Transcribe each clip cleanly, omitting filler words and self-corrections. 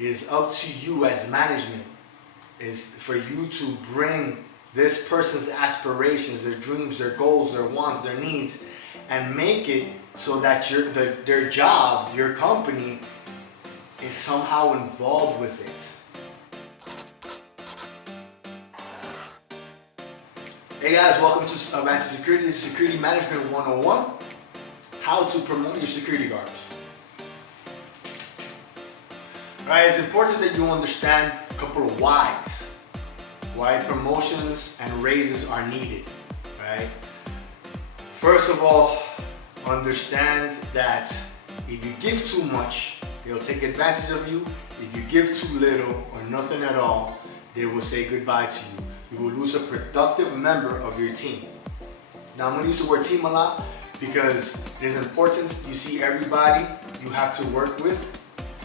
It is up to you as management, is for you to bring this person's aspirations, their dreams, their goals, their wants, their needs, and make it so that their job, your company, is somehow involved with it. Hey guys, welcome to Advanced Security. This is Security Management 101. How to promote your security guards. Alright, it's important that you understand a couple of whys. Why promotions and raises are needed, right? First of all, understand that if you give too much, they'll take advantage of you. If you give too little or nothing at all, they will say goodbye to you. You will lose a productive member of your team. Now I'm going to use the word team a lot because it is important you see everybody you have to work with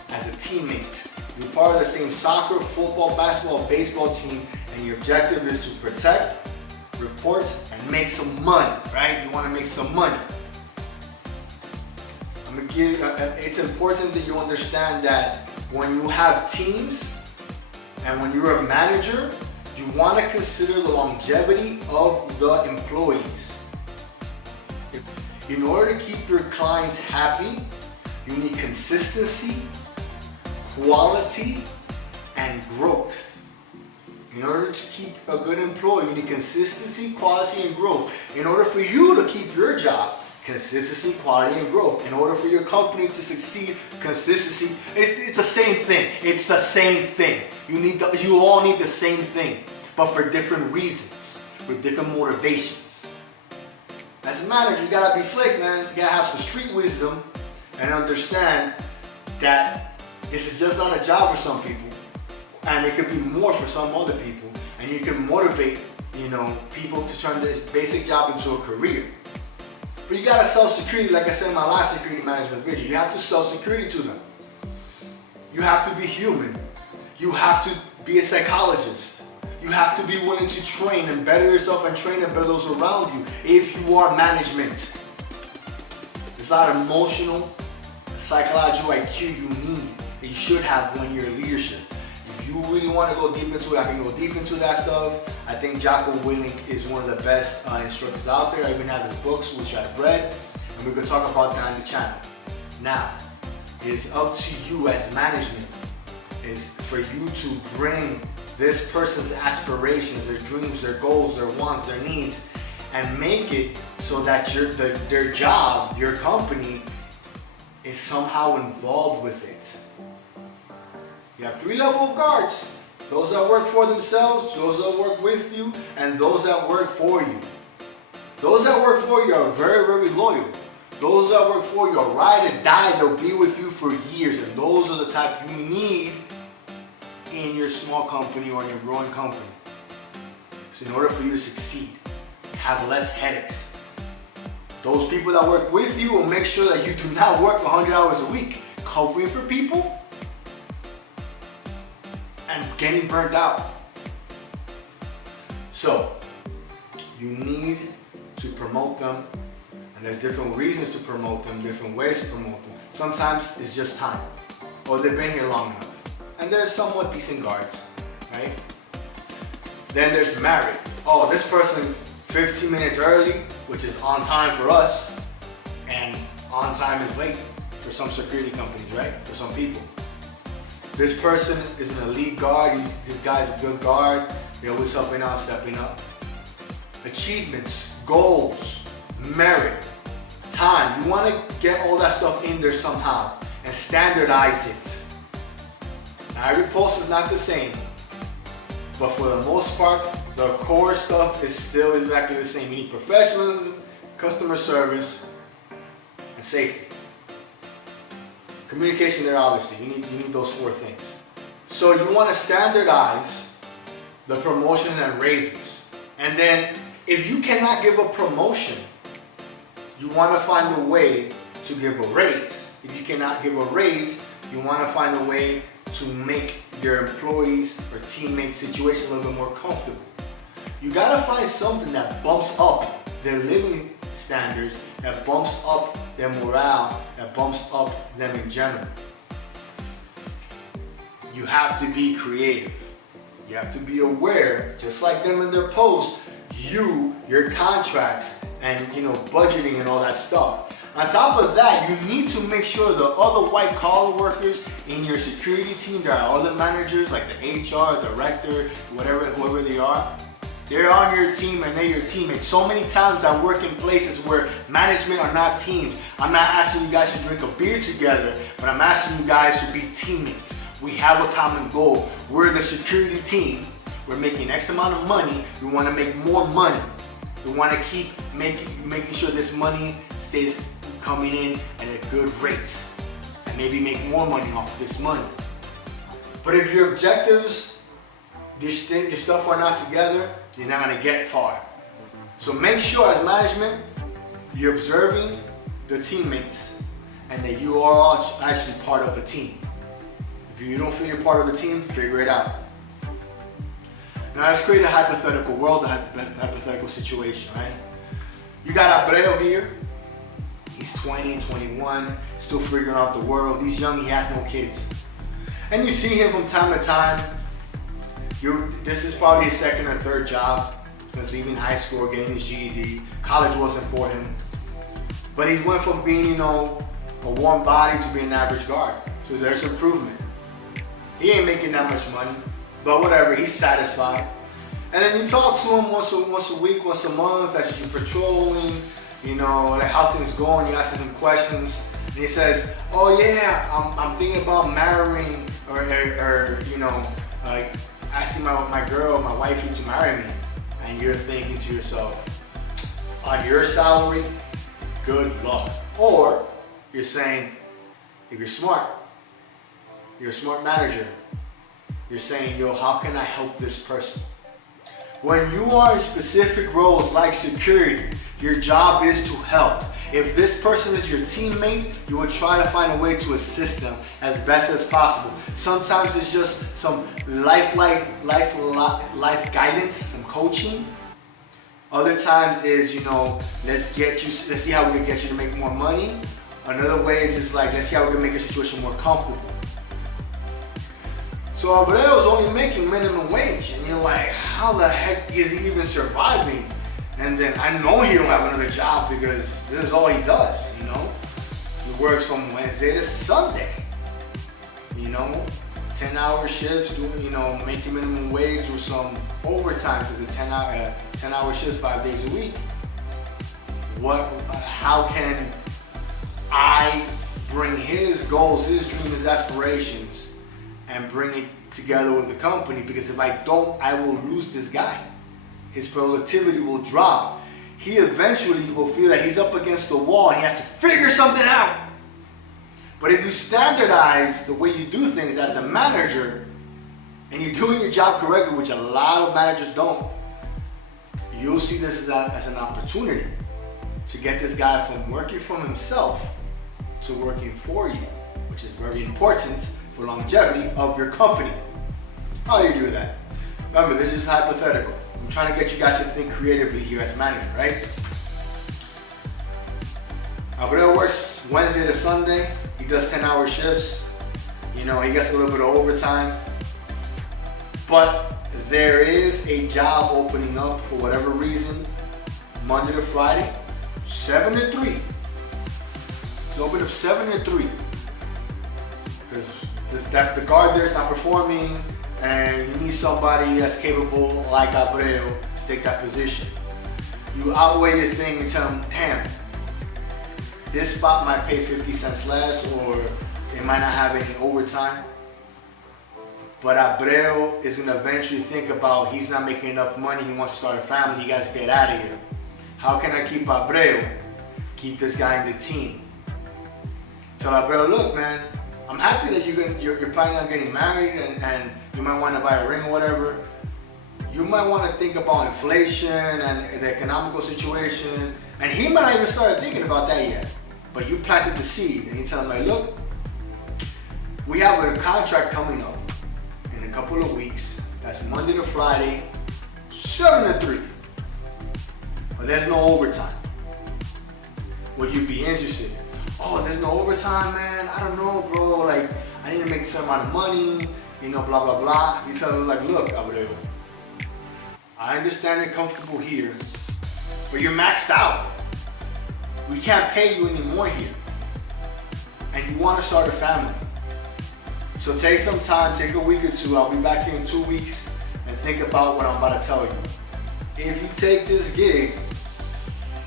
as a teammate. You're part of the same soccer, football, basketball, baseball team, and your objective is to protect, report, and make some money, right? You want to make some money. It's important that you understand that when you have teams and when you're a manager, you want to consider the longevity of the employees. In order to keep your clients happy, you need consistency, quality, and growth. In order to keep a good employee, you need consistency, quality, and growth. In order for you to keep your job, consistency, quality, and growth. In order for your company to succeed, consistency, it's the same thing. It's the same thing. You all need the same thing, but for different reasons, with different motivations. As a manager, you gotta be slick, man. You gotta have some street wisdom and understand that this is just not a job for some people, and it could be more for some other people, and you can motivate, people to turn this basic job into a career. But you gotta sell security, like I said in my last security management video. You have to sell security to them. You have to be human. You have to be a psychologist. You have to be willing to train and better yourself and train and better those around you if you are management. It's not emotional, psychological IQ you need, that you should have when you're leadership. If you really want to go deep into it, I can go deep into that stuff. I think Jocko Willink is one of the best instructors out there. I even have his books, which I've read, and we're going to talk about that on the channel. Now, it is up to you as management, is for you to bring this person's aspirations, their dreams, their goals, their wants, their needs, and make it so that their job, your company, is somehow involved with it. You have 3 levels of guards. Those that work for themselves, those that work with you, and those that work for you. Those that work for you are very, very loyal. Those that work for you are ride or die. They'll be with you for years, and those are the type you need in your small company or in your growing company. So in order for you to succeed, have less headaches. Those people that work with you will make sure that you do not work 100 hours a week covering for people and getting burnt out. So you need to promote them, and there's different reasons to promote them, different ways to promote them. Sometimes it's just time, or they've been here long enough, and they're somewhat decent guards, right? Then there's merit. Oh, this person 15 minutes early, which is on time for us, and on time is late for some security companies, right? For some people. This person is an elite guard. This guy's a good guard. They're always helping out, stepping up. Achievements, goals, merit, time. You want to get all that stuff in there somehow and standardize it. Now, every post is not the same, but for the most part, the core stuff is still exactly the same. You need professionalism, customer service, and safety. Communication there, obviously. You need those 4 things. So you want to standardize the promotions and raises. And then if you cannot give a promotion, you want to find a way to give a raise. If you cannot give a raise, you want to find a way to make your employees or teammates situation a little bit more comfortable. You got to find something that bumps up their living standards, that bumps up their morale, that bumps up them in general. you have to be creative. You have to be aware, just like them in their posts, your contracts, and budgeting and all that stuff. On top of that, you need to make sure the other white collar workers in your security team, there are other managers like the HR, director, whoever they are, they're on your team and they're your teammates. So many times I work in places where management are not teams. I'm not asking you guys to drink a beer together, but I'm asking you guys to be teammates. We have a common goal. We're the security team. We're making X amount of money. We want to make more money. We want to keep making sure this money stays coming in at a good rate and maybe make more money off of this money. But if your objectives, your stuff are not together, you're not going to get far. So make sure as management, you're observing the teammates and that you are all actually part of a team. If you don't feel you're part of a team, figure it out. Now let's create a hypothetical world, a hypothetical situation, right? You got Abreu here. He's 20, 21, still figuring out the world. He's young, he has no kids. And you see him from time to time. This is probably his second or third job since leaving high school, getting his GED. College wasn't for him. But he went from being, a warm body to being an average guard. So there's improvement. He ain't making that much money, but whatever, he's satisfied. And then you talk to him once a week, once a month, as you're patrolling, like how things going, you ask him questions, and he says, oh yeah, I'm thinking about marrying, or asking my girl, my wifey to marry me. And you're thinking to yourself, on your salary, good luck. Or you're saying, if you're smart, you're a smart manager, you're saying, yo, how can I help this person? When you are in specific roles like security, your job is to help. If this person is your teammate, you will try to find a way to assist them as best as possible. Sometimes it's just some life guidance, some coaching. Other times is, let's see how we can get you to make more money. Another way is just like, let's see how we can make your situation more comfortable. So Abreu is only making minimum wage, and you're like, how the heck is he even surviving? And then I know he don't have another job because this is all he does, He works from Wednesday to Sunday, 10-hour shifts, making minimum wage with some overtime because the 10-hour shifts 5 days a week. How can I bring his goals, his dreams, his aspirations, and bring it together with the company? Because if I don't, I will lose this guy. His productivity will drop. He eventually will feel that he's up against the wall and he has to figure something out. But if you standardize the way you do things as a manager and you're doing your job correctly, which a lot of managers don't, you'll see this as an opportunity to get this guy from working for himself to working for you, which is very important for longevity of your company. How do you do that? Remember, this is hypothetical. I'm trying to get you guys to think creatively here as manager, right? Abreu works Wednesday to Sunday. He does 10-hour shifts. He gets a little bit of overtime. But there is a job opening up for whatever reason, Monday to Friday, 7 to 3. It's open up 7 to 3. Because the guard there is not performing, and you need somebody that's capable like Abreu to take that position. You outweigh your thing and tell them, damn, this spot might pay 50 cents less, or it might not have any overtime. But Abreu is going to eventually think about, he's not making enough money, he wants to start a family, he got to get out of here. How can I keep Abreu? Keep this guy in the team. Tell Abreu, look man, I'm happy that you're planning on getting married and you might want to buy a ring or whatever. You might want to think about inflation and the economical situation, and he might not even start thinking about that yet. But you planted the seed, and you tell him like, look, we have a contract coming up in a couple of weeks. That's Monday to Friday, 7 to 3. But there's no overtime. Would you be interested? Oh, there's no overtime, man. I don't know, bro. Like, I need to make some amount of money. blah, blah, blah. You tell them like, look, Abreu, I understand you're comfortable here, but you're maxed out. We can't pay you anymore here. And you want to start a family. So take some time, take a week or two. I'll be back here in 2 weeks and think about what I'm about to tell you. If you take this gig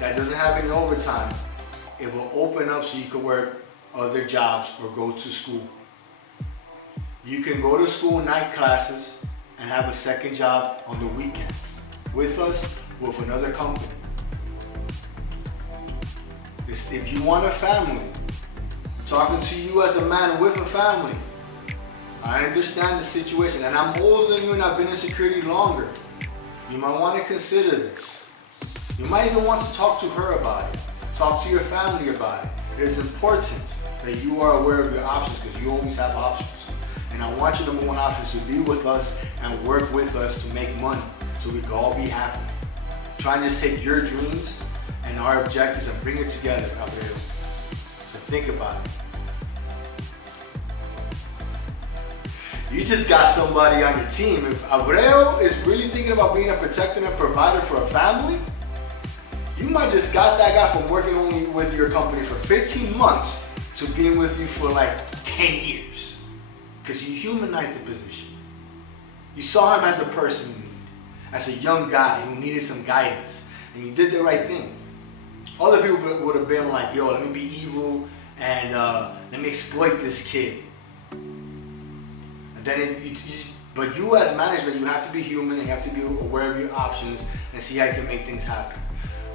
that doesn't have any overtime, it will open up so you can work other jobs or go to school. You can go to school night classes and have a second job on the weekends with us, with another company. If you want a family, I'm talking to you as a man with a family. I understand the situation, and I'm older than you and I've been in security longer. You might want to consider this. You might even want to talk to her about it. Talk to your family about it. It is important that you are aware of your options because you always have options. And I want your number one option is to be with us and work with us to make money so we can all be happy. Try and just take your dreams and our objectives and bring it together, Abreu. So think about it. You just got somebody on your team. If Abreu is really thinking about being a protector and a provider for a family, you might just got that guy from working only with your company for 15 months to being with you for like 10 years. Because you humanized the position. You saw him as a person in need, as a young guy who needed some guidance, and you did the right thing. Other people would have been like, yo, let me be evil and let me exploit this kid. And then but you as management, you have to be human and you have to be aware of your options and see how you can make things happen.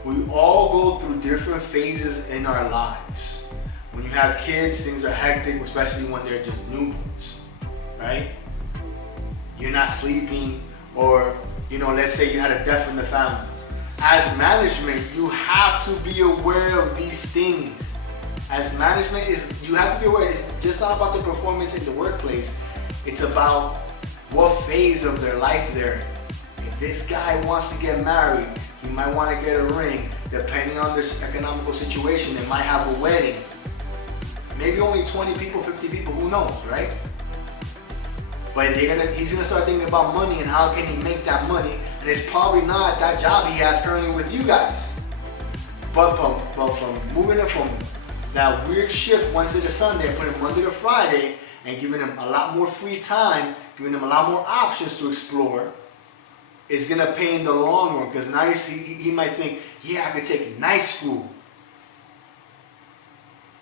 We all go through different phases in our lives. When you have kids, things are hectic, especially when they're just newborns, right? You're not sleeping, or let's say you had a death in the family. As management, you have to be aware of these things. As management, you have to be aware. It's just not about the performance in the workplace. It's about what phase of their life they're in. If this guy wants to get married, he might want to get a ring. Depending on their economical situation, they might have a wedding. Maybe only 20 people, 50 people, who knows, right? But he's gonna start thinking about money and how can he make that money, and it's probably not that job he has currently with you guys. But from moving it from that weird shift Wednesday to Sunday and putting Monday to Friday and giving him a lot more free time, giving him a lot more options to explore, is gonna pay in the long run, because now he might think, yeah, I could take night school.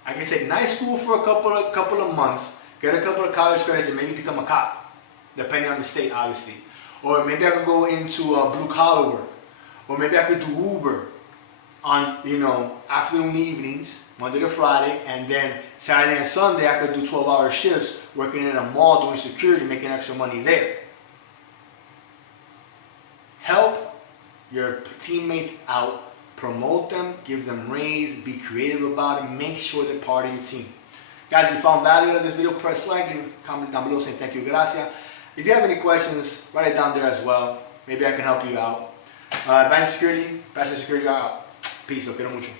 I can take night school for a couple of months, get a couple of college credits, and maybe become a cop, depending on the state, obviously. Or maybe I could go into blue collar work, or maybe I could do Uber on afternoon evenings, Monday to Friday, and then Saturday and Sunday I could do 12-hour shifts working in a mall doing security, making extra money there. Help your teammates out, promote them, give them raise, be creative about it, make sure they're part of your team. Guys, if you found value in this video, press like, leave a comment down below saying thank you, gracias. If you have any questions, write it down there as well. Maybe I can help you out. Advanced Security out. Peace, lo quiero mucho.